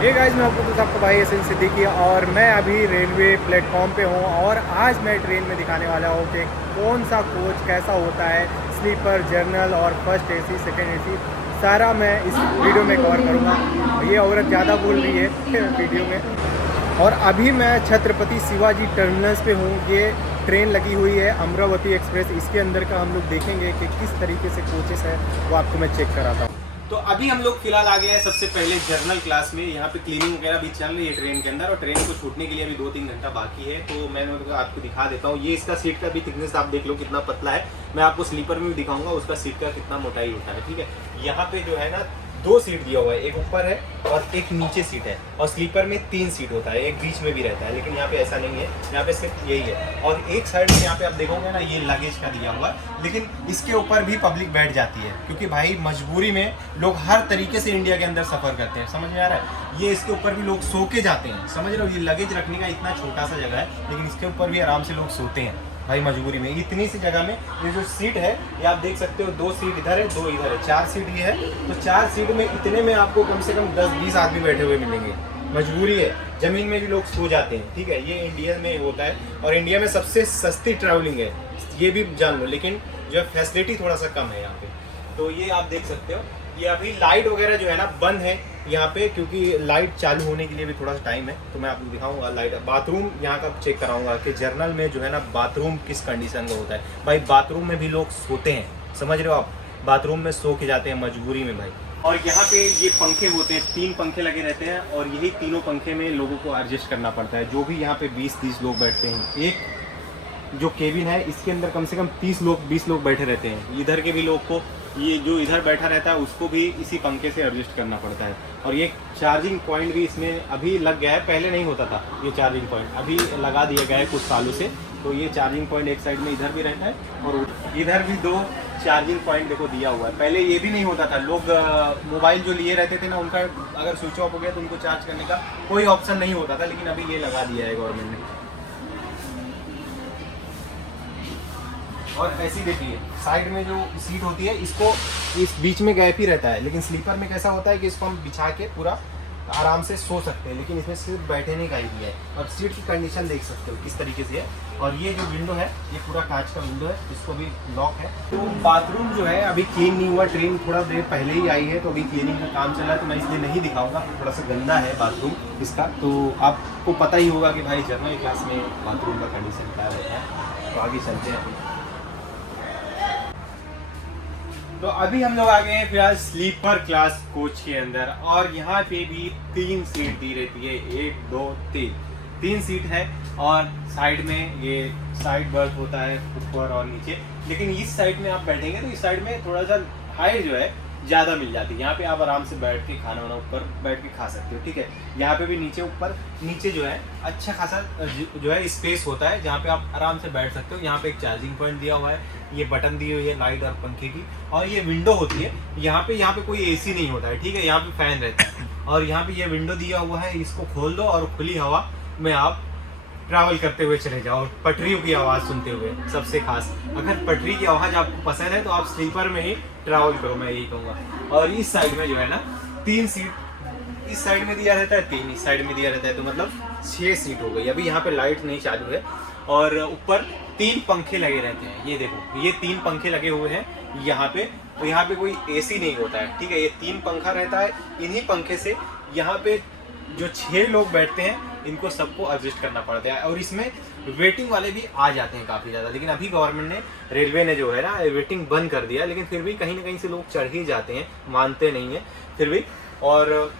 Hey guys, मैं आपका भाई एसएन सिद्दीकी और मैं अभी रेलवे प्लेटफॉर्म पे हूँ और आज मैं ट्रेन में दिखाने वाला हूँ कि कौन सा कोच कैसा होता है, स्लीपर, जर्नल और फर्स्ट एसी, सेकंड एसी, सारा मैं इस वीडियो में कवर करूँगा। ये औरत ज़्यादा बोल रही है वीडियो में। और अभी मैं छत्रपति शिवाजी टर्मिनस पे हूँ। ये ट्रेन लगी हुई है अमरावती एक्सप्रेस। इसके अंदर का हम लोग देखेंगे कि किस तरीके से कोचेस है, वो आपको मैं चेक कराता हूँ। तो अभी हम लोग फिलहाल आ गए हैं सबसे पहले जर्नल क्लास में। यहाँ पे क्लीनिंग वगैरह भी चल रही है ट्रेन के अंदर और ट्रेन को छूटने के लिए अभी 2-3 घंटा बाकी है। तो मैं आपको दिखा देता हूँ। ये इसका सीट का भी थिकनेस आप देख लो कितना पतला है। मैं आपको स्लीपर में भी दिखाऊंगा उसका सीट का कितना मोटाई होता है। ठीक है, यहाँ पे जो है ना 2 सीट दिया हुआ है, एक ऊपर है और एक नीचे सीट है। और स्लीपर में 3 सीट होता है, एक बीच में भी रहता है, लेकिन यहाँ पे ऐसा नहीं है। यहाँ पे सिर्फ यही है और एक साइड में यहाँ पे आप देखोगे ना ये लगेज का दिया हुआ है, लेकिन इसके ऊपर भी पब्लिक बैठ जाती है क्योंकि भाई मजबूरी में लोग हर तरीके से इंडिया के अंदर सफ़र करते हैं। समझ में आ रहा है? ये इसके ऊपर भी लोग सो के जाते हैं। समझ रहे हो? ये लगेज रखने का इतना छोटा सा जगह है, लेकिन इसके ऊपर भी आराम से लोग सोते हैं भाई मजबूरी में। इतनी सी जगह में ये जो सीट है ये आप देख सकते हो, 2 सीट इधर है, 2 इधर है, 4 सीट ये है। तो 4 सीट में इतने में आपको कम से कम 10-20 आदमी बैठे हुए मिलेंगे। मजबूरी है, जमीन में भी लोग सो जाते हैं। ठीक है, ये इंडिया में होता है और इंडिया में सबसे सस्ती ट्रैवलिंग है, ये भी जान लो। लेकिन जो फैसिलिटी थोड़ा सा कम है यहाँ पे। तो ये आप देख सकते हो। ये अभी लाइट वगैरह जो है ना बंद है यहाँ पे, क्योंकि लाइट चालू होने के लिए भी थोड़ा सा टाइम है। तो मैं आपको दिखाऊंगा लाइट। बाथरूम यहाँ का चेक कराऊंगा कि जर्नल में जो है ना बाथरूम किस कंडीशन में होता है। भाई बाथरूम में भी लोग सोते हैं, समझ रहे हो आप? बाथरूम में सो के जाते हैं मजबूरी में भाई। और यहाँ पे ये पंखे होते हैं, 3 पंखे लगे रहते हैं और यही तीनों पंखे में लोगों को एडजस्ट करना पड़ता है। जो भी यहाँ पे 20-30 लोग बैठते हैं, एक जो केबिन है इसके अंदर कम से कम 30 लोग 20 लोग बैठे रहते हैं। इधर के भी लोग को, ये जो इधर बैठा रहता है उसको भी इसी पंखे से एडजस्ट करना पड़ता है। और ये चार्जिंग पॉइंट भी इसमें अभी लग गया है, पहले नहीं होता था ये चार्जिंग पॉइंट, अभी लगा दिया गया है कुछ सालों से। तो ये चार्जिंग पॉइंट एक साइड में इधर भी रहता है और इधर भी 2 चार्जिंग पॉइंट देखो दिया हुआ है। पहले ये भी नहीं होता था। लोग मोबाइल जो लिए रहते थे ना, उनका अगर स्विच ऑफ हो गया तो उनको चार्ज करने का कोई ऑप्शन नहीं होता था, लेकिन अभी ये लगा दिया है गवर्नमेंट ने। और ऐसी देखिए साइड में जो सीट होती है इसको इस बीच में गैप ही रहता है, लेकिन स्लीपर में कैसा होता है कि इसको हम बिछा के पूरा आराम से सो सकते हैं, लेकिन इसमें सिर्फ बैठने का ही दिया है। और सीट की कंडीशन देख सकते हो किस तरीके से है। और ये जो विंडो है ये पूरा कांच का विंडो है, इसको भी लॉक है। तो बाथरूम जो है अभी क्लीन नहीं हुआ, ट्रेन थोड़ा देर पहले ही आई है तो अभी क्लीनिंग का काम चल रहा है, तो मैं इसलिए नहीं दिखाऊंगा। थोड़ा सा गंदा है बाथरूम इसका, तो आपको पता ही होगा कि भाई जर्नल क्लास में बाथरूम का कंडीशन क्या रहता है। तो आगे चलते हैं। तो अभी हम लोग आ गए हैं फिलहाल स्लीपर क्लास कोच के अंदर और यहाँ पे भी 3 सीट दी रहती है, 1 2 3 सीट है। और साइड में ये साइड बर्थ होता है ऊपर और नीचे, लेकिन इस साइड में आप बैठेंगे तो इस साइड में थोड़ा सा हाइट जो है ज़्यादा मिल जाती है। यहाँ पे आप आराम से बैठ के खाना वाना ऊपर बैठ के खा सकते हो। ठीक है, यहाँ पे भी नीचे ऊपर नीचे जो है अच्छा खासा जो है स्पेस होता है जहाँ पे आप आराम से बैठ सकते हो। यहाँ पे एक चार्जिंग पॉइंट दिया हुआ है, ये बटन दी हुई है लाइट और पंखे की, और ये विंडो होती है। यहाँ पे कोई एसी नहीं होता है। ठीक है, यहाँ पे फैन रहता है और यहाँ पे ये विंडो दिया हुआ है, इसको खोल दो और खुली हवा में आप ट्रैवल करते हुए चले जाओ, पटरियों की आवाज़ सुनते हुए। सबसे खास, अगर पटरी की आवाज़ आपको पसंद है तो आप स्लीपर में ही ट्रैवल करो, मैं यही कहूँगा। और इस साइड में जो है ना 3 सीट इस साइड में दिया रहता है, 3 इस साइड में दिया रहता है, तो मतलब 6 सीट हो गई। अभी यहाँ पे लाइट नहीं चालू है और ऊपर 3 पंखे लगे रहते हैं। ये देखो, ये 3 पंखे लगे हुए हैं यहाँ पे। तो यहाँ पे कोई एसी नहीं होता है। ठीक है, ये 3 पंखा रहता है। इन्हीं पंखे से यहाँ पे जो 6 लोग बैठते हैं इनको सबको एडजस्ट करना पड़ता है। और इसमें वेटिंग वाले भी आ जाते हैं काफ़ी ज़्यादा, लेकिन अभी गवर्नमेंट ने, रेलवे ने जो है ना वेटिंग बंद कर दिया, लेकिन फिर भी कहीं ना कहीं से लोग चढ़ ही जाते हैं, मानते नहीं हैं फिर भी। और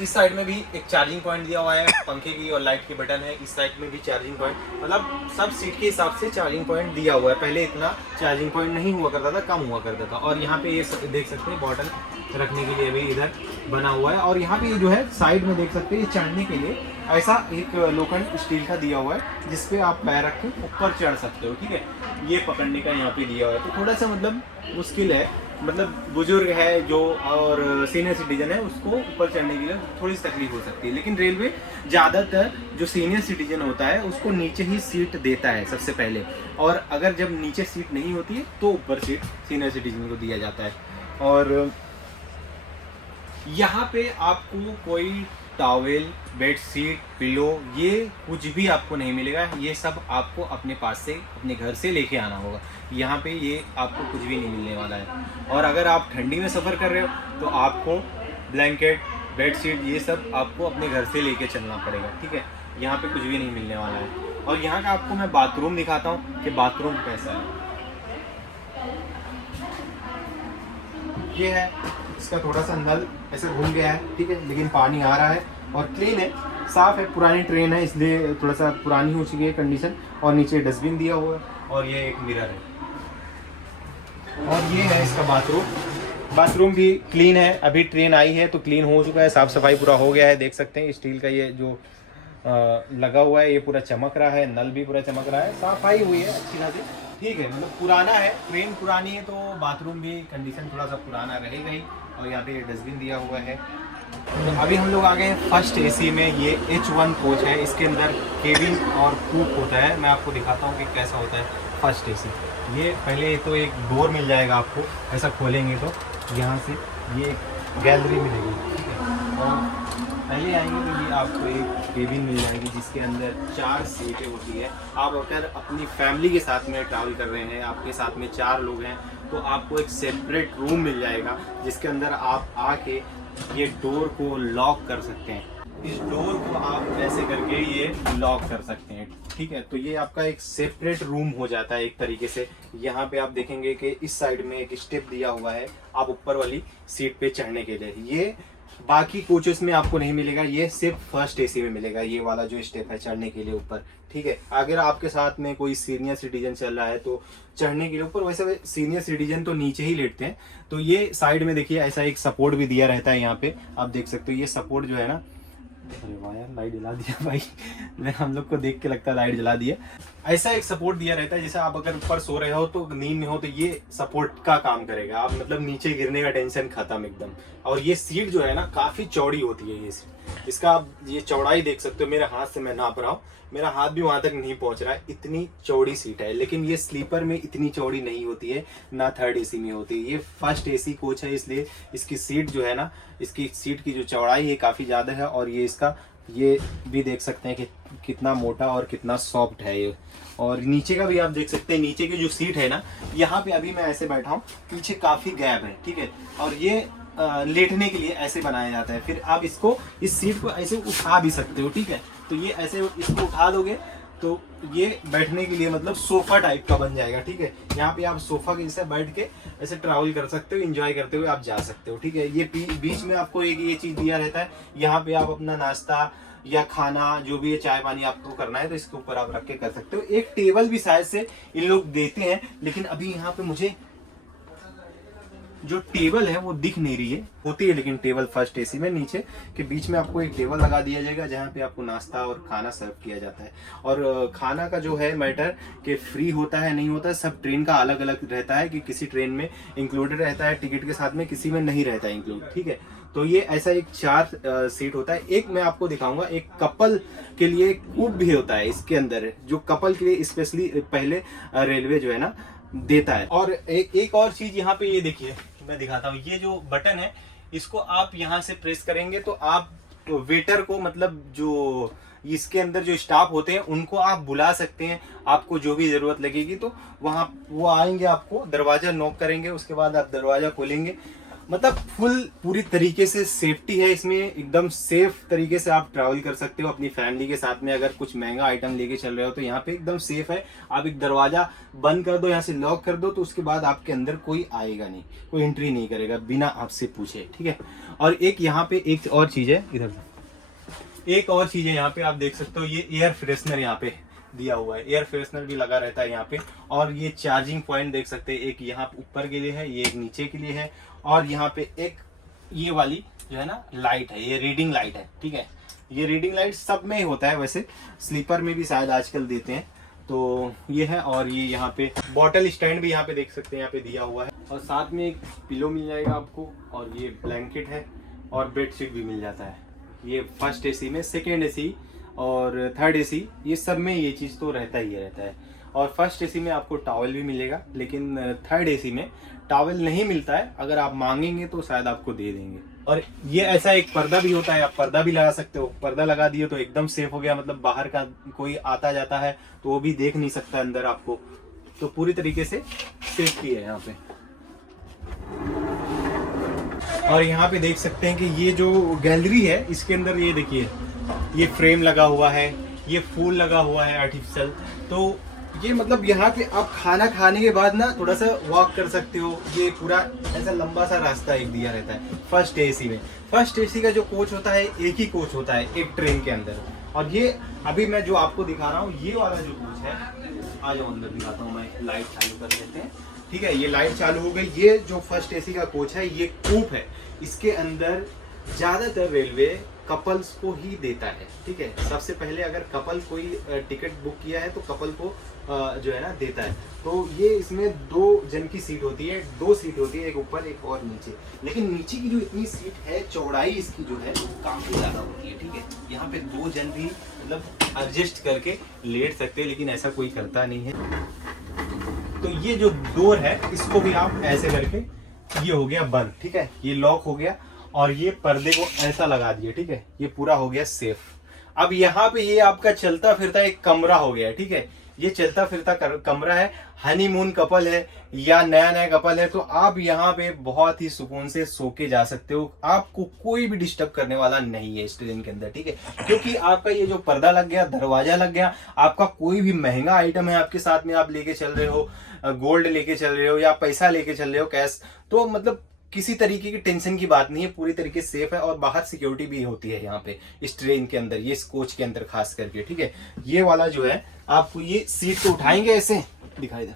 इस साइड में भी एक चार्जिंग पॉइंट दिया हुआ है, पंखे की और लाइट की बटन है। इस साइड में भी चार्जिंग पॉइंट, मतलब सब सीट के हिसाब से चार्जिंग पॉइंट दिया हुआ है। पहले इतना चार्जिंग पॉइंट नहीं हुआ करता था, कम हुआ करता था। और यहाँ पे ये देख सकते हैं बॉटल रखने के लिए भी इधर बना हुआ है। और यहाँ पे जो है साइड में देख सकते हैं, ये चढ़ने के लिए ऐसा एक लोखंड स्टील का दिया हुआ है जिसपे आप पैर रख के ऊपर चढ़ सकते हो। ठीक है, ये पकड़ने का यहाँ पे दिया हुआ है। तो थोड़ा सा मतलब मुश्किल है, मतलब बुजुर्ग है जो और सीनियर सिटीजन है उसको ऊपर चढ़ने के लिए थोड़ी सी तकलीफ हो सकती है। लेकिन रेलवे ज़्यादातर जो सीनियर सिटीजन होता है उसको नीचे ही सीट देता है सबसे पहले, और अगर जब नीचे सीट नहीं होती है तो ऊपर सीट सीनियर सिटीजन को दिया जाता है। और यहाँ पे आपको कोई टॉवेल, बेडशीट, पिलो ये कुछ भी आपको नहीं मिलेगा। ये सब आपको अपने पास से, अपने घर से लेके आना होगा। यहाँ पे ये आपको कुछ भी नहीं मिलने वाला है। और अगर आप ठंडी में सफ़र कर रहे हो तो आपको ब्लैंकेट, बेडशीट ये सब आपको अपने घर से लेके चलना पड़ेगा, ठीक है। यहाँ पे कुछ भी नहीं मिलने वाला है। और यहाँ का आपको मैं बाथरूम दिखाता हूँ कि बाथरूम कैसा है। ये है, इसका थोड़ा सा नल ऐसे घूम गया है, ठीक है, लेकिन पानी आ रहा है और क्लीन है, साफ़ है। पुरानी ट्रेन है इसलिए थोड़ा सा पुरानी हो चुकी है कंडीशन। और नीचे डस्टबिन दिया हुआ है और ये एक मिरर है। और ये है इसका बाथरूम। बाथरूम भी क्लीन है, अभी ट्रेन आई है तो क्लीन हो चुका है, साफ़ सफाई पूरा हो गया है। देख सकते हैं स्टील का ये जो लगा हुआ है ये पूरा चमक रहा है, नल भी पूरा चमक रहा है, सफाई हुई है अच्छी खासी, ठीक है। मतलब पुराना है, ट्रेन पुरानी है तो बाथरूम भी कंडीशन थोड़ा सा पुराना रहेगा ही। और यहाँ पे डस्टबिन दिया हुआ है। तो अभी हम लोग आ गए हैं फर्स्ट एसी में। ये H1 कोच है, इसके अंदर केबिन और कूप होता है। मैं आपको दिखाता हूँ कि कैसा होता है फर्स्ट एसी। ये पहले तो एक डोर मिल जाएगा आपको, ऐसा खोलेंगे तो यहाँ से ये एक गैलरी मिलेगी, ठीक है। और पहले आएंगे तो ये आपको एक केबिन मिल जाएगी जिसके अंदर 4 सीटें होती है। आप अगर अपनी फैमिली के साथ में ट्रैवल कर रहे हैं, आपके साथ में 4 लोग हैं, तो आपको एक सेपरेट रूम मिल जाएगा जिसके अंदर आप आके ये डोर को लॉक कर सकते हैं। इस डोर को आप ऐसे करके ये लॉक कर सकते हैं, ठीक है। तो ये आपका एक सेपरेट रूम हो जाता है एक तरीके से। यहाँ पे आप देखेंगे कि इस साइड में एक स्टेप दिया हुआ है आप ऊपर वाली सीट पे चढ़ने के लिए। ये बाकी कोचेस में आपको नहीं मिलेगा, ये सिर्फ फर्स्ट एसी में मिलेगा, ये वाला जो स्टेप है चढ़ने के लिए ऊपर, ठीक है। अगर आपके साथ में कोई सीनियर सिटीजन चल रहा है तो चढ़ने के लिए ऊपर, वैसे सीनियर सिटीजन तो नीचे ही लेटते हैं। तो ये साइड में देखिए ऐसा एक सपोर्ट भी दिया रहता है, यहाँ पे आप देख सकते हो। ये सपोर्ट जो है ना, अरे वाह यार लाइट जला दिया भाई हम लोग को देख के लगता है लाइट जला दिया। ऐसा एक सपोर्ट दिया रहता है, जैसे आप अगर ऊपर सो रहे हो तो नींद में हो तो ये सपोर्ट का काम करेगा। आप मतलब नीचे गिरने का टेंशन खत्म एकदम। और ये सीट जो है ना काफी चौड़ी होती है ये सीट। इसका आप ये चौड़ाई देख सकते हो, मेरे हाथ से मैं नाप रहा हूँ, मेरा हाथ भी वहां तक नहीं पहुंच रहा है, इतनी चौड़ी सीट है। लेकिन ये स्लीपर में इतनी चौड़ी नहीं होती है, ना थर्ड एसी में होती है। ये फर्स्ट एसी कोच है इसलिए इसकी सीट जो है ना, इसकी सीट की जो चौड़ाई है काफ़ी ज़्यादा है। और ये इसका ये भी देख सकते हैं कि कितना मोटा और कितना सॉफ्ट है ये। और नीचे का भी आप देख सकते हैं, नीचे की जो सीट है ना, यहाँ पे अभी मैं ऐसे बैठा हूँ, पीछे काफ़ी गैप है, ठीक है। और ये लेटने के लिए ऐसे बनाया जाता है। फिर आप इसको, इस सीट को ऐसे उठा भी सकते हो, ठीक है। तो ये ऐसे इसको उठा दोगे तो ये बैठने के लिए मतलब सोफा टाइप का बन जाएगा, ठीक है। यहाँ पे आप सोफा के जैसे बैठ के ऐसे ट्रैवल कर सकते हो, एंजॉय करते हुए आप जा सकते हो, ठीक है। ये बीच में आपको एक ये चीज़ दिया रहता है, यहाँ पे आप अपना नाश्ता या खाना जो भी है, चाय पानी आपको करना है तो इसके ऊपर आप रख के कर सकते हो। एक टेबल भी शायद से इन लोग देते हैं, लेकिन अभी यहाँ पे मुझे जो टेबल है वो दिख नहीं रही है। होती है लेकिन टेबल फर्स्ट एसी में नीचे के बीच में आपको एक टेबल लगा दिया जाएगा जहाँ पे आपको नाश्ता और खाना सर्व किया जाता है। और खाना का जो है मैटर कि फ्री होता है नहीं होता है, सब ट्रेन का अलग अलग रहता है कि किसी ट्रेन में इंक्लूडेड रहता है टिकट के साथ में, किसी में नहीं रहता है इंक्लूड, ठीक है। तो ये ऐसा एक 4 सीट होता है। एक मैं आपको दिखाऊंगा, एक कपल के लिए कूप भी होता है इसके अंदर, जो कपल के लिए स्पेशली पहले रेलवे जो है ना देता है। और एक और चीज यहाँ पे ये देखिए, मैं दिखाता हूँ। ये जो बटन है इसको आप यहाँ से प्रेस करेंगे तो आप वेटर को, मतलब जो इसके अंदर जो स्टाफ होते हैं उनको आप बुला सकते हैं। आपको जो भी जरूरत लगेगी तो वहाँ वो आएंगे, आपको दरवाजा नॉक करेंगे, उसके बाद आप दरवाजा खोलेंगे। मतलब पूरी तरीके से सेफ्टी है इसमें, एकदम सेफ तरीके से आप ट्रैवल कर सकते हो अपनी फैमिली के साथ में। अगर कुछ महंगा आइटम लेके चल रहे हो तो यहाँ पे एकदम सेफ है। आप एक दरवाजा बंद कर दो, यहाँ से लॉक कर दो, तो उसके बाद आपके अंदर कोई आएगा नहीं, कोई एंट्री नहीं करेगा बिना आपसे पूछे, ठीक है। और एक यहाँ पे एक और चीज है, इधर एक और चीज है यहाँ पे आप देख सकते हो, ये एयर फ्रेशनर यहाँ पे दिया हुआ है। एयर फ्रेशनर भी लगा रहता है यहाँ पे। और ये चार्जिंग पॉइंट देख सकते हैं, एक यहाँ ऊपर के लिए है, ये एक नीचे के लिए है। और यहाँ पे एक ये वाली जो है ना लाइट है, ये रीडिंग लाइट है, ठीक है। ये रीडिंग लाइट सब में ही होता है, वैसे स्लीपर में भी शायद आजकल देते हैं, तो ये है। और ये यहाँ पे बॉटल स्टैंड भी यहाँ पे देख सकते हैं, यहाँ पे दिया हुआ है। और साथ में एक पिलो मिल जाएगा आपको, और ये ब्लैंकेट है, और बेडशीट भी मिल जाता है। ये फर्स्ट एसी में, सेकेंड एसी और थर्ड एसी ये सब में ये चीज़ तो रहता ही रहता है। और फर्स्ट एसी में आपको टॉवल भी मिलेगा, लेकिन थर्ड एसी में टॉवल नहीं मिलता है। अगर आप मांगेंगे तो शायद आपको दे देंगे। और ये ऐसा एक पर्दा भी होता है, आप पर्दा भी लगा सकते हो। पर्दा लगा दिए तो एकदम सेफ हो गया, मतलब बाहर का कोई आता जाता है तो वो भी देख नहीं सकता अंदर आपको, तो पूरी तरीके से सेफ्टी है यहाँ पे। और यहाँ पे देख सकते हैं कि ये जो गैलरी है इसके अंदर ये देखिए, ये फ्रेम लगा हुआ है, ये फूल लगा हुआ है आर्टिफिशियल। तो ये मतलब यहाँ पे आप खाना खाने के बाद ना थोड़ा सा वॉक कर सकते हो। ये पूरा ऐसा लंबा सा रास्ता एक दिया रहता है फर्स्ट एसी में। फर्स्ट एसी का जो कोच होता है एक ही कोच होता है एक ट्रेन के अंदर। और ये अभी मैं जो आपको दिखा रहा हूँ ये वाला जो कोच है, आ जाओ अंदर दिखाता हूँ मैं, लाइट चालू कर लेते हैं। ठीक है, ये लाइट चालू हो गई। ये जो फर्स्ट एसी का कोच है ये कूप है, इसके अंदर ज़्यादातर रेलवे कपल्स को ही देता है। ठीक है, सबसे पहले अगर कपल कोई टिकट बुक किया है तो कपल को जो है ना देता है। तो ये इसमें 2 जन की सीट होती है, 2 सीट होती है, एक ऊपर एक और नीचे। लेकिन नीचे की जो इतनी सीट है, चौड़ाई इसकी जो है काफ़ी ज़्यादा होती है। ठीक है, यहाँ पे 2 जन भी मतलब एडजस्ट करके लेट सकते हैं, लेकिन ऐसा कोई करता नहीं है। तो ये जो डोर है इसको भी आप ऐसे करके, ये हो गया बंद। ठीक है, ये लॉक हो गया और ये पर्दे को ऐसा लगा दिए। ठीक है, ये पूरा हो गया सेफ। अब यहाँ पे ये आपका चलता फिरता एक कमरा हो गया। ठीक है, ये चलता फिरता कमरा है। हनीमून कपल है या नया नया कपल है तो आप यहाँ पे बहुत ही सुकून से सो के जा सकते हो। आपको कोई भी डिस्टर्ब करने वाला नहीं है इस ट्रेन के अंदर। ठीक है, क्योंकि आपका ये जो पर्दा लग गया, दरवाजा लग गया, आपका कोई भी महंगा आइटम है आपके साथ में, आप लेके चल रहे हो, गोल्ड लेके चल रहे हो या पैसा लेके चल रहे हो कैश, तो मतलब किसी तरीके की टेंशन की बात नहीं है, पूरी तरीके से सेफ है। और बाहर सिक्योरिटी भी होती है यहाँ पे इस ट्रेन के अंदर, ये इस कोच के अंदर खास करके। ठीक है, ये वाला जो है आपको ये सीट को उठाएंगे, ऐसे दिखाई दे,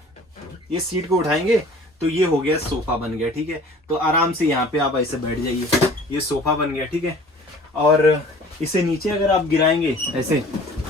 ये सीट को उठाएंगे तो ये हो गया सोफा बन गया। ठीक है, तो आराम से यहाँ पे आप ऐसे बैठ जाइए, ये सोफा बन गया। ठीक है, और इसे नीचे अगर आप गिराएंगे ऐसे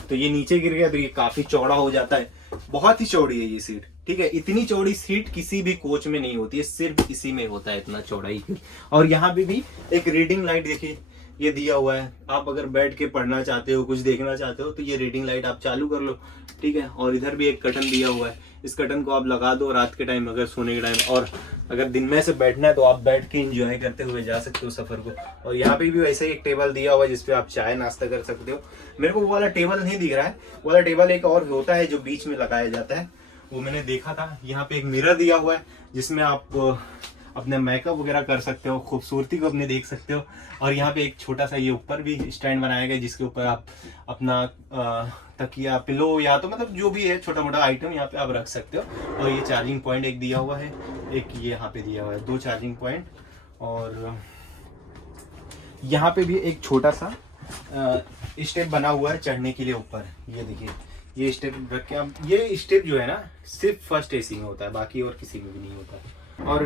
तो ये नीचे गिर गया तो ये काफी चौड़ा हो जाता है। बहुत ही चौड़ी है ये सीट। ठीक है, इतनी चौड़ी सीट किसी भी कोच में नहीं होती है, सिर्फ इसी में होता है इतना चौड़ाई। और यहाँ पे भी एक रीडिंग लाइट देखिए ये दिया हुआ है। आप अगर बैठ के पढ़ना चाहते हो, कुछ देखना चाहते हो तो ये रीडिंग लाइट आप चालू कर लो। ठीक है, और इधर भी एक कर्टन दिया हुआ है, इस कर्टन को आप लगा दो रात के टाइम, अगर सोने के टाइम। और अगर दिन में से बैठना है तो आप बैठ के एंजॉय करते हुए जा सकते हो सफर को। और यहाँ पे भी वैसे ही एक टेबल दिया हुआ है जिसपे आप चाय नाश्ता कर सकते हो। मेरे को वो वाला टेबल नहीं दिख रहा है, वो वाला टेबल एक और होता है जो बीच में लगाया जाता है, वो मैंने देखा था। यहाँ पे एक मिरर दिया हुआ है जिसमें आप अपने मेकअप वगैरह कर सकते हो, खूबसूरती को अपने देख सकते हो। और यहाँ पे एक छोटा सा ये ऊपर भी स्टैंड बनाया गया जिसके ऊपर आप अपना तकिया, पिलो या तो मतलब जो भी है छोटा मोटा आइटम यहाँ पे आप रख सकते हो। और ये चार्जिंग पॉइंट एक दिया हुआ है, एक ये यहाँ पे दिया हुआ है, 2 चार्जिंग पॉइंट। और यहाँ पे भी एक छोटा सा स्टेप बना हुआ है चढ़ने के लिए ऊपर। ये देखिए, ये स्टेप रख के आप, ये स्टेप जो है ना सिर्फ फर्स्ट एसी में होता है, बाकी और किसी में भी नहीं होता है। और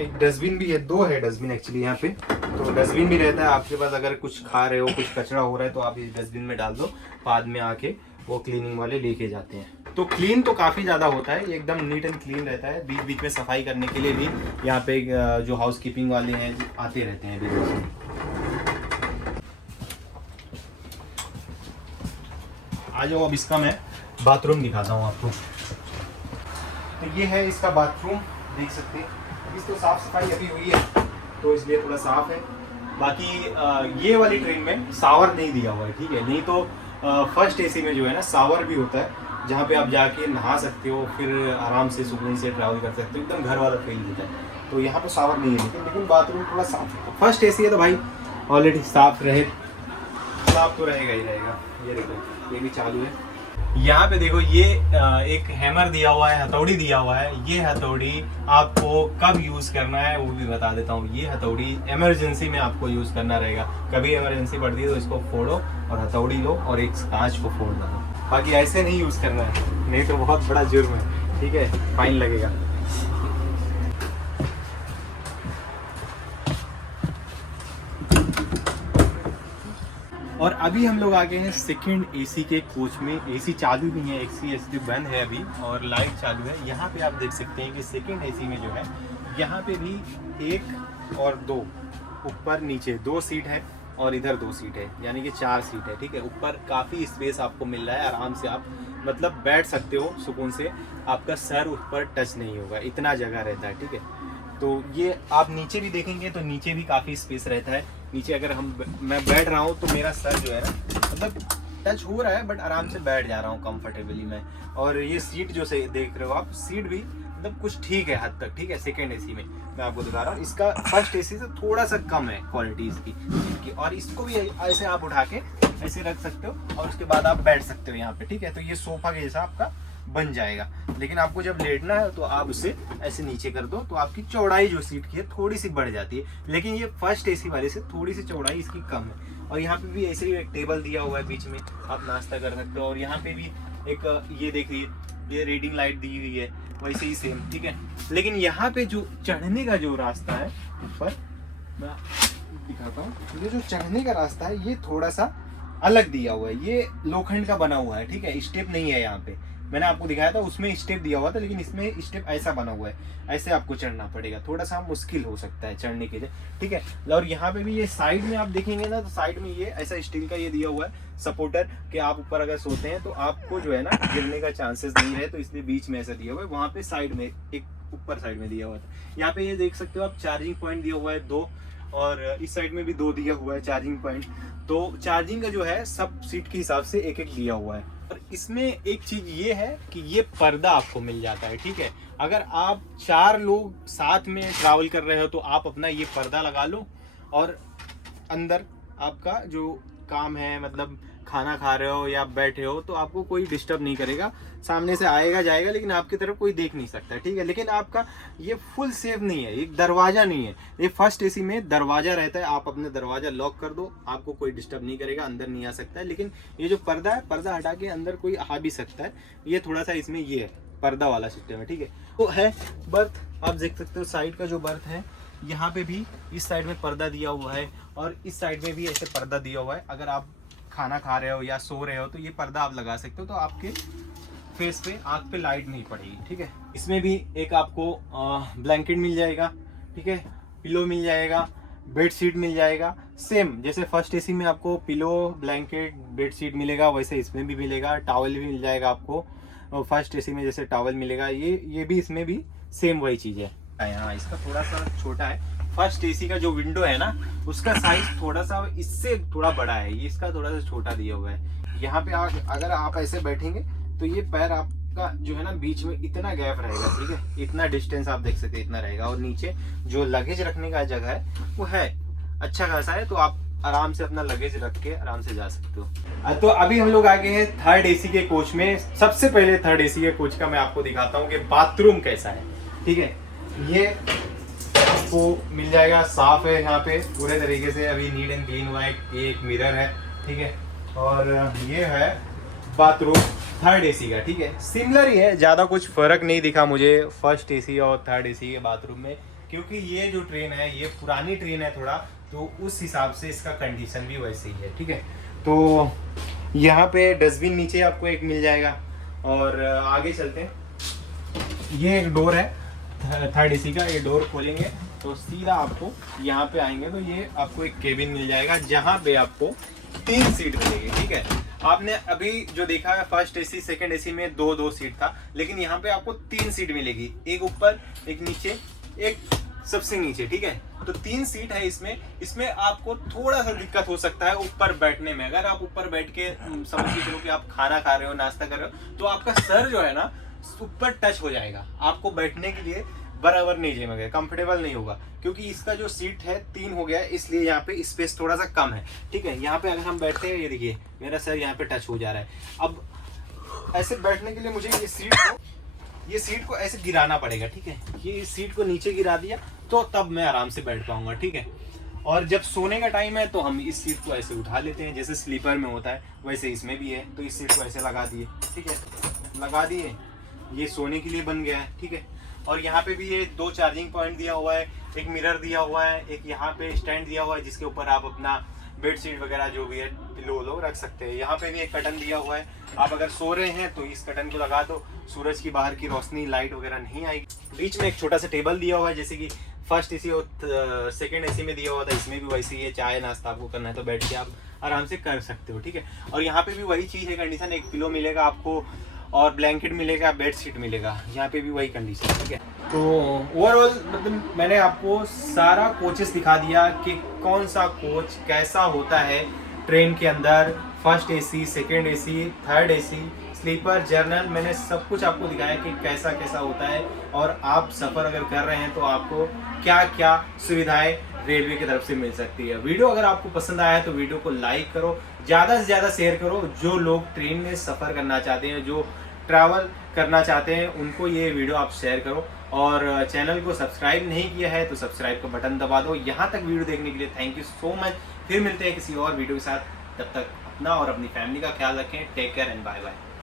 एक डस्टबिन भी है, 2 है डस्टबिन एक्चुअली यहाँ पे, तो डस्टबिन भी रहता है आपके पास। अगर कुछ खा रहे हो, कुछ कचरा हो रहा है तो आप इस डस्टबिन में डाल दो, बाद में आके वो क्लीनिंग वाले लेके जाते हैं। तो क्लीन तो काफ़ी ज़्यादा होता है, एकदम नीट एंड क्लीन रहता है। बीच बीच में सफाई करने के लिए भी यहाँ पे जो हाउस कीपिंग वाले हैं आते रहते हैं बीच में। आ जाओ, अब इसका मैं बाथरूम दिखाता हूँ आपको। तो ये है इसका बाथरूम, देख सकते हैं। इस तो साफ सफाई अभी हुई है तो इसलिए थोड़ा साफ है। बाकी ये वाली ट्रेन में शावर नहीं दिया हुआ है। ठीक है, नहीं तो फर्स्ट एसी में जो है ना शावर भी होता है जहाँ पे आप जाके नहा सकते हो, फिर आराम से सुकून से ट्रैवल कर सकते हो, एकदम घर वाला फील देता है। तो यहाँ पे शावर नहीं है, लेकिन बाथरूम थोड़ा साफ है। फर्स्ट एसी है तो भाई ऑलरेडी साफ तो रहेगा ही रहेगा। ये देखो, ये भी चालू है। यहाँ पे देखो, ये एक हैमर दिया हुआ है, हथौड़ी दिया हुआ है। ये हथौड़ी आपको कब यूज़ करना है वो भी बता देता हूँ। ये हथौड़ी इमरजेंसी में आपको यूज़ करना रहेगा। कभी इमरजेंसी पड़ती है तो इसको फोड़ो और हथौड़ी लो और एक कांच को फोड़ दो। बाकी ऐसे नहीं यूज़ करना है, नहीं तो बहुत बड़ा जुर्म है। ठीक है, फाइन लगेगा। और अभी हम लोग आ गए हैं सेकंड एसी के कोच में। एसी चालू नहीं है, एसी बंद है अभी और लाइट चालू है। यहाँ पे आप देख सकते हैं कि सेकंड एसी में जो है यहाँ पे भी 1 और 2 ऊपर नीचे 2 सीट है और इधर 2 सीट है, यानी कि 4 सीट है। ठीक है, ऊपर काफ़ी स्पेस आपको मिल रहा है, आराम से आप मतलब बैठ सकते हो सुकून से। आपका सर ऊपर टच नहीं होगा, इतना जगह रहता है। ठीक है, तो ये आप नीचे भी देखेंगे तो नीचे भी काफ़ी स्पेस रहता है। नीचे अगर मैं बैठ रहा हूँ तो मेरा सर जो है ना मतलब टच हो रहा है, बट आराम से बैठ जा रहा हूँ कंफर्टेबली मैं। और ये सीट जो से देख रहे हो आप, सीट भी मतलब कुछ ठीक है हद तक, ठीक है। सेकेंड एसी में मैं आपको दिखा रहा हूँ, इसका फर्स्ट एसी से थोड़ा सा कम है क्वालिटी इसकी सीट की। और इसको भी ऐसे आप उठा के ऐसे रख सकते हो और उसके बाद आप बैठ सकते हो यहाँ पे, ठीक है। तो ये सोफा के जैसा आपका बन जाएगा। लेकिन आपको जब लेटना है तो आप उसे ऐसे नीचे कर दो तो आपकी चौड़ाई जो सीट की है थोड़ी सी बढ़ जाती है। लेकिन ये फर्स्ट एसी वाले से थोड़ी सी चौड़ाई इसकी कम है। और यहाँ पे भी ऐसे ही एक टेबल दिया हुआ है बीच में, आप नाश्ता कर सकते हो। और यहाँ पे भी एक ये देखिए, ये रीडिंग लाइट दी हुई है, वैसे ही सेम, ठीक है। लेकिन यहाँ पे जो चढ़ने का जो रास्ता है ऊपर, मैं दिखाता हूँ, ये जो चढ़ने का रास्ता है ये थोड़ा सा अलग दिया हुआ है। ये लोखंड का बना हुआ है, ठीक है। स्टेप नहीं है यहाँ पे, मैंने आपको दिखाया था उसमें स्टेप दिया हुआ था, लेकिन इसमें स्टेप ऐसा बना हुआ है, ऐसे आपको चढ़ना पड़ेगा। थोड़ा सा मुश्किल हो सकता है चढ़ने के लिए, ठीक है। और यहाँ पे भी ये साइड में आप देखेंगे ना, तो साइड में ये ऐसा स्टील का ये दिया हुआ है सपोर्टर, कि आप ऊपर अगर सोते हैं तो आपको जो है ना गिरने का चांसेस नहीं रहे, तो इसलिए बीच में ऐसा दिया हुआ है। वहाँ पे साइड में एक ऊपर साइड में दिया हुआ था। यहाँ पे ये देख सकते हो आप, चार्जिंग पॉइंट दिया हुआ है 2, और इस साइड में भी 2 दिया हुआ है चार्जिंग पॉइंट। तो चार्जिंग का जो है सब सीट के हिसाब से एक एक दिया हुआ है। और इसमें एक चीज ये है कि ये पर्दा आपको मिल जाता है, ठीक है। अगर आप 4 लोग साथ में ट्रैवल कर रहे हो तो आप अपना ये पर्दा लगा लो, और अंदर आपका जो काम है, मतलब खाना खा रहे हो या बैठे हो, तो आपको कोई डिस्टर्ब नहीं करेगा। सामने से आएगा जाएगा, लेकिन आपकी तरफ कोई देख नहीं सकता, ठीक है। लेकिन आपका ये फुल सेफ नहीं है, एक दरवाजा नहीं है। ये फर्स्ट एसी में दरवाजा रहता है, आप अपने दरवाजा लॉक कर दो, आपको कोई डिस्टर्ब नहीं करेगा, अंदर नहीं आ सकता है। लेकिन ये जो पर्दा है, पर्दा हटा के अंदर कोई आ भी सकता है। ये थोड़ा सा इसमें ये है, पर्दा वाला सिस्टम है, ठीक है। तो है बर्थ, आप देख सकते हो साइड का जो बर्थ है, यहाँ पे भी इस साइड में पर्दा दिया हुआ है, और इस साइड में भी ऐसे पर्दा दिया हुआ है। अगर आप खाना खा रहे हो या सो रहे हो तो ये पर्दा आप लगा सकते हो, तो आपके फेस पे, आँख पे लाइट नहीं पड़ेगी, ठीक है। इसमें भी एक आपको ब्लैंकेट मिल जाएगा, ठीक है, पिलो मिल जाएगा, बेड शीट मिल जाएगा। सेम जैसे फर्स्ट एसी में आपको पिलो, ब्लैंकेट, बेड शीट मिलेगा, वैसे इसमें भी मिलेगा। टॉवल भी मिल जाएगा आपको, फर्स्ट एसी में जैसे टॉवल मिलेगा, ये भी इसमें भी सेम वही चीज़ है। हाँ, इसका थोड़ा सा छोटा है। फर्स्ट एसी का जो विंडो है ना, उसका साइज थोड़ा सा इससे थोड़ा बड़ा है, ये इसका थोड़ा सा छोटा दिया हुआ है। यहाँ पे अगर आप ऐसे बैठेंगे तो ये पैर आपका जो है ना बीच में इतना गैप रहेगा, ठीक है, इतना डिस्टेंस आप देख सकते हैं, इतना रहेगा। और नीचे जो लगेज रखने का जगह है वो है अच्छा खासा है, तो आप आराम से अपना लगेज रख के आराम से जा सकते हो। तो अभी हम लोग आ गए हैं थर्ड एसी के कोच में। सबसे पहले थर्ड एसी के कोच का मैं आपको दिखाता हूँ कि बाथरूम कैसा है, ठीक है। ये आपको मिल जाएगा, साफ है यहाँ पे पूरे तरीके से, अभी नीट एंड क्लीन हुआ है। ये एक मिरर है, ठीक है। और ये है बाथरूम थर्ड एसी का, ठीक है। सिमिलर ही है, ज़्यादा कुछ फ़र्क नहीं दिखा मुझे फर्स्ट एसी और थर्ड एसी के बाथरूम में, क्योंकि ये जो ट्रेन है ये पुरानी ट्रेन है थोड़ा, तो उस हिसाब से इसका कंडीशन भी वैसे ही है, ठीक है। तो यहाँ पे डस्टबिन नीचे आपको एक मिल जाएगा। और आगे चलते हैं, ये एक डोर है थर्ड एसी का। ये डोर खोलेंगे तो सीधा आपको यहाँ पे आएंगे तो ये आपको एक केबिन मिल जाएगा, जहाँ पे आपको 3 सीट मिलेगी, ठीक है। आपने अभी जो देखा है फर्स्ट एसी सेकंड एसी में 2-2 सीट था, लेकिन यहाँ पे आपको 3 सीट मिलेगी, एक ऊपर, एक नीचे, एक सबसे नीचे, ठीक है। तो 3 सीट है इसमें आपको थोड़ा सा दिक्कत हो सकता है ऊपर बैठने में। अगर आप ऊपर बैठ के समझ के चलो कि आप खाना खा रहे हो, नाश्ता कर रहे हो, तो आपका सर जो है ना ऊपर टच हो जाएगा, आपको बैठने के लिए बराबर नहीं जमेगा, कंफर्टेबल नहीं होगा, क्योंकि इसका जो सीट है 3 हो गया है, इसलिए यहाँ पे स्पेस थोड़ा सा कम है, ठीक है। यहाँ पे अगर हम बैठते हैं, ये देखिए मेरा सर यहाँ पे टच हो जा रहा है। अब ऐसे बैठने के लिए मुझे ये सीट को ऐसे गिराना पड़ेगा, ठीक है। ये सीट को नीचे गिरा दिया तो तब मैं आराम से बैठ पाऊंगा, ठीक है। और जब सोने का टाइम है तो हम इस सीट को ऐसे उठा लेते हैं, जैसे स्लीपर में होता है वैसे इसमें भी है। तो इस सीट को ऐसे लगा दिए, ठीक है, लगा दिए, ये सोने के लिए बन गया है, ठीक है। और यहाँ पे भी ये 2 चार्जिंग पॉइंट दिया हुआ है, एक मिरर दिया हुआ है, एक यहाँ पे स्टैंड दिया हुआ है जिसके ऊपर आप अपना बेड शीट वगैरह जो भी है पिलो रख सकते हैं। यहाँ पे भी एक कर्टन दिया हुआ है, आप अगर सो रहे हैं तो इस कर्टन को लगा दो, सूरज की बाहर की रोशनी, लाइट वगैरह नहीं आएगी। बीच में एक छोटा सा टेबल दिया हुआ है, जैसे कि फर्स्ट एसी और सेकेंड एसी में दिया हुआ था, इसमें भी वैसे ही है। चाय नाश्ता आपको करना है तो बैठ के आप आराम से कर सकते हो, ठीक है। और यहाँ पे भी वही चीज़ है कंडीशन, एक पिलो मिलेगा आपको, और ब्लैंकेट मिलेगा, बेड शीट मिलेगा। यहाँ पे भी वही कंडीशन है, ठीक है। तो ओवरऑल मतलब मैंने आपको सारा कोचेस दिखा दिया कि कौन सा कोच कैसा होता है ट्रेन के अंदर, first AC, second AC, third AC, sleeper, general. मैंने सब कुछ आपको दिखाया कि कैसा कैसा होता है और आप सफ़र अगर कर रहे हैं तो आपको क्या क्या सुविधाएं रेलवे की तरफ से मिल सकती है। वीडियो अगर आपको पसंद आया तो वीडियो को लाइक करो, ज़्यादा से ज़्यादा शेयर करो। जो लोग ट्रेन में सफ़र करना चाहते हैं, जो ट्रैवल करना चाहते हैं, उनको ये वीडियो आप शेयर करो। और चैनल को सब्सक्राइब नहीं किया है तो सब्सक्राइब का बटन दबा दो। यहाँ तक वीडियो देखने के लिए थैंक यू सो मच। फिर मिलते हैं किसी और वीडियो के साथ, तब तक अपना और अपनी फैमिली का ख्याल रखें। Take care and bye bye.